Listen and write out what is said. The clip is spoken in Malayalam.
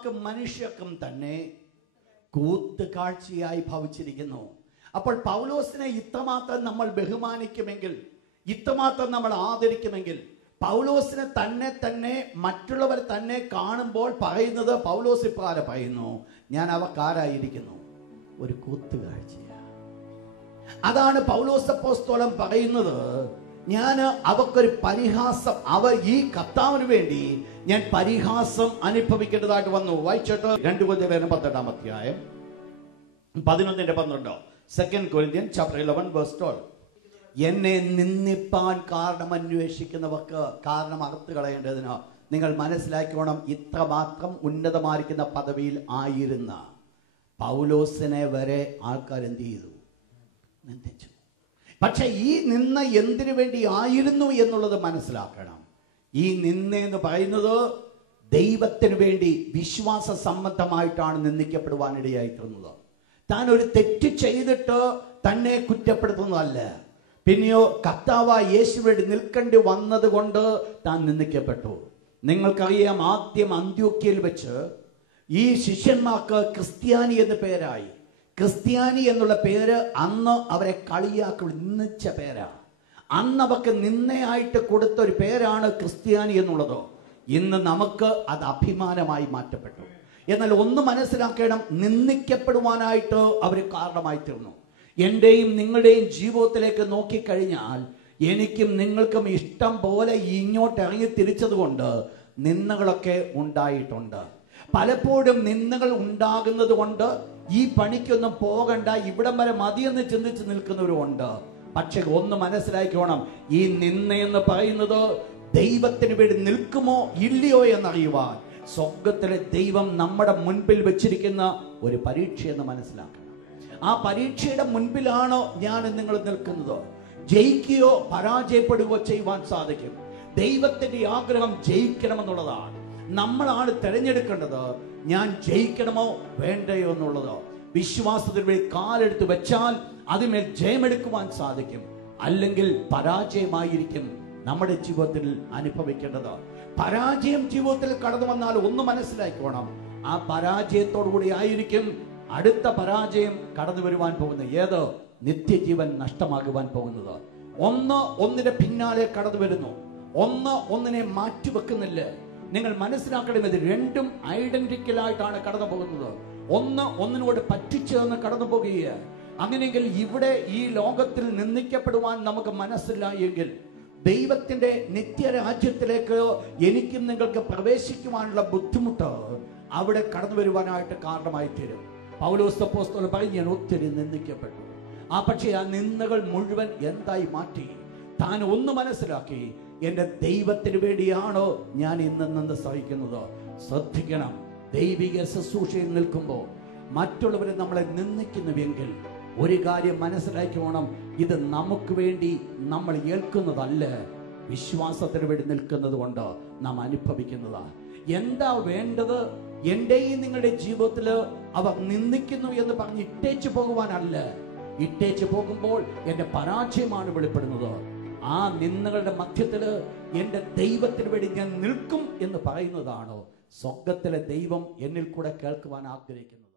ദൈവമാക്കും മനുഷ്യർക്കും തന്നെ കൂത്തുകാഴ്ചയായി ഭവിച്ചിരിക്കുന്നു. അപ്പോൾ പൗലോസിനെ ഇത്രമാത്രം നമ്മൾ ബഹുമാനിക്കുമെങ്കിൽ, ഇത്രമാത്രം നമ്മൾ ആദരിക്കുമെങ്കിൽ, പൗലോസിനെ തന്നെ മറ്റുള്ളവർ തന്നെ കാണുമ്പോൾ പറയുന്നത്, പൗലോസ് ഇപ്രകാരം പറയുന്നു, ഞാൻ അവർക്കാരായിരിക്കുന്നു, ഒരു കൂത്തുകാഴ്ചയാണ്. അതാണ് പൗലോസ് അപ്പോസ്തലൻ പറയുന്നത്, ഞാൻ അവർക്കൊരു പരിഹാസം, അവർ ഈ കർത്താവിന് വേണ്ടി ഞാൻ പരിഹാസം അനുഭവിക്കേണ്ടതായിട്ട് വന്നു. വായിച്ചോട്ടോ 2 കൊരിന്ത്യർ 18 11-12. 2 Corinthians chapter 11 verse 12. എന്നെ നിന്ദിപ്പാൻ കാരണം അന്വേഷിക്കുന്നവർക്ക് കാരണം അറുത്ത് കളയേണ്ടതിന് നിങ്ങൾ മനസ്സിലാക്കണം, ഇത്രമാത്രം ഉന്നതമായിരിക്കുന്ന പദവിയിൽ ആയിരുന്ന പൗലോസിനെ വരെ ആൾക്കാർ എന്ത് ചെയ്തു? നിന്ദിച്ചു. പക്ഷെ ഈ നിന്ന എന്തിനു വേണ്ടി ആയിരുന്നു എന്നുള്ളത് മനസ്സിലാക്കണം. ഈ നിന്ന എന്ന് പറയുന്നത് ദൈവത്തിന് വേണ്ടി വിശ്വാസ സംബന്ധമായിട്ടാണ് നിന്ദിക്കപ്പെടുവാനിടയായിട്ടുള്ളത്. താൻ ഒരു തെറ്റ് ചെയ്തിട്ട് തന്നെ കുറ്റപ്പെടുത്തുന്നതല്ല. പിന്നെയോ കർത്താവായ യേശു വേണ്ടി നിൽക്കേണ്ടി വന്നത് കൊണ്ട് താൻ നിന്ദിക്കപ്പെട്ടു. നിങ്ങൾക്കറിയാം, ആദ്യം അന്ത്യോക്യയിൽ വെച്ച് ഈ ശിഷ്യന്മാർക്ക് ക്രിസ്ത്യാനി എന്ന പേരായി. ക്രിസ്ത്യാനി എന്നുള്ള പേര് അന്ന് അവരെ കളിയാക്കി നിന്ദിച്ച പേരാണ്. അന്ന് അവർക്ക് നിന്നയായിട്ട് കൊടുത്തൊരു പേരാണ് ക്രിസ്ത്യാനി എന്നുള്ളത്. ഇന്ന് നമുക്ക് അത് അഭിമാനമായി മാറ്റപ്പെട്ടു. എന്നാൽ ഒന്ന് മനസ്സിലാക്കണം, നിന്ദിക്കപ്പെടുവാനായിട്ട് അവർ കാരണമായി തീർന്നു. എൻ്റെയും നിങ്ങളുടെയും ജീവിതത്തിലേക്ക് നോക്കിക്കഴിഞ്ഞാൽ എനിക്കും നിങ്ങൾക്കും ഇഷ്ടം പോലെ ഇങ്ങോട്ട് ഇറങ്ങി തിരിച്ചതുകൊണ്ട് നിന്ദകളൊക്കെ ഉണ്ടായിട്ടുണ്ട്. പലപ്പോഴും നിന്ദകൾ ഉണ്ടാകുന്നത് കൊണ്ട് ഈ പണിക്കൊന്നും പോകണ്ട, ഇവിടം വരെ മതിയെന്ന് ചിന്തിച്ച് നിൽക്കുന്നവരുമുണ്ട്. പക്ഷെ ഒന്ന് മനസ്സിലാക്കണം, ഈ നിന്ദയെന്ന് പറയുന്നത് ദൈവത്തിന് വേണ്ടി നിൽക്കുമോ ഇല്ലയോ എന്നറിയുവാൻ സ്വർഗത്തിലെ ദൈവം നമ്മുടെ മുൻപിൽ വെച്ചിരിക്കുന്ന ഒരു പരീക്ഷയെന്ന് മനസ്സിലാക്കണം. ആ പരീക്ഷയുടെ മുൻപിലാണോ ഞാൻ നിങ്ങൾ നിൽക്കുന്നത്? ജയിക്കുകയോ പരാജയപ്പെടുകയോ ചെയ്യുവാൻ സാധിക്കും. ദൈവത്തിന്റെ ആഗ്രഹം ജയിക്കണമെന്നുള്ളതാണ്. നമ്മളാണ് തിരഞ്ഞെടുക്കേണ്ടത്, ഞാൻ ജയിക്കണമോ വേണ്ടയോ എന്നുള്ളത്. വിശ്വാസത്തിന് വേണ്ടി കാലെടുത്ത് വെച്ചാൽ അതിന്മേൽ ജയമെടുക്കുവാൻ സാധിക്കും, അല്ലെങ്കിൽ പരാജയമായിരിക്കും നമ്മുടെ ജീവിതത്തിൽ അനുഭവിക്കേണ്ടത്. പരാജയം ജീവിതത്തിൽ കടന്നു വന്നാൽ ഒന്ന് മനസ്സിലാക്കണം, ആ പരാജയത്തോടുകൂടി ആയിരിക്കും അടുത്ത പരാജയം കടന്നു വരുവാൻ പോകുന്നത്. ഏത്? നിത്യജീവൻ നഷ്ടമാകുവാൻ പോകുന്നത്. ഒന്നിന്റെ പിന്നാലെ കടന്നു വരുന്നു, ഒന്നിനെ മാറ്റിവെക്കുന്നില്ല. നിങ്ങൾ മനസ്സിലാക്കണം, ഇത് രണ്ടും ഐഡന്റിക്കലായിട്ടാണ് കടന്നു പോകുന്നത്. ഒന്നിനോട് പറ്റിച്ചേർന്ന് കടന്നു പോകുകയാണ്. അങ്ങനെയെങ്കിൽ ഇവിടെ ഈ ലോകത്തിൽ നിന്ദിക്കപ്പെടുവാൻ നമുക്ക് മനസ്സില്ല എങ്കിൽ ദൈവത്തിന്റെ നിത്യരാജ്യത്തിലേക്ക് എനിക്കും നിങ്ങൾക്ക് പ്രവേശിക്കുവാനുള്ള ബുദ്ധിമുട്ട് അവിടെ കടന്നു വരുവാനായിട്ട് കാരണമായി തീരും. പൗലോസ് അപ്പോസ്തലൻ പറയും, ഞാൻ ഒത്തിരി നിന്ദിക്കപ്പെട്ടു. പക്ഷേ ആ നിന്ദകൾ മുഴുവൻ എന്തായി മാറ്റി? താൻ ഒന്ന് മനസ്സിലാക്കി, എന്റെ ദൈവത്തിന് വേണ്ടിയാണോ ഞാൻ ഇന്ന് സഹിക്കുന്നത്? ശ്രദ്ധിക്കണം, ദൈവിക ശുശ്രൂഷയിൽ നിൽക്കുമ്പോൾ മറ്റുള്ളവരെ നമ്മളെ നിന്ദിക്കുന്നുവെങ്കിൽ ഒരു കാര്യം മനസ്സിലാക്കണം, ഇത് നമുക്ക് വേണ്ടി നമ്മൾ ഏൽക്കുന്നതല്ല, വിശ്വാസത്തിന് വേണ്ടി നിൽക്കുന്നത് കൊണ്ട് നാം അനുഭവിക്കുന്നതാണ്. എന്താ വേണ്ടത്? എന്റെയും നിങ്ങളുടെ ജീവിതത്തിൽ അവർ നിന്ദിക്കുന്നു എന്ന് പറഞ്ഞ് ഇട്ടേച്ചു പോകുവാനല്ല. ഇട്ടേച്ചു പോകുമ്പോൾ എന്റെ പരാജയമാണ് വെളിപ്പെടുന്നത്. ആ നിന്ദകളുടെ മധ്യത്തില് എന്റെ ദൈവത്തിന് വേണ്ടി ഞാൻ നിൽക്കും എന്ന് പറയുന്നതാണോ സ്വർഗത്തിലെ ദൈവം എന്നിൽ കൂടെ കേൾക്കുവാൻ ആഗ്രഹിക്കുന്നത്?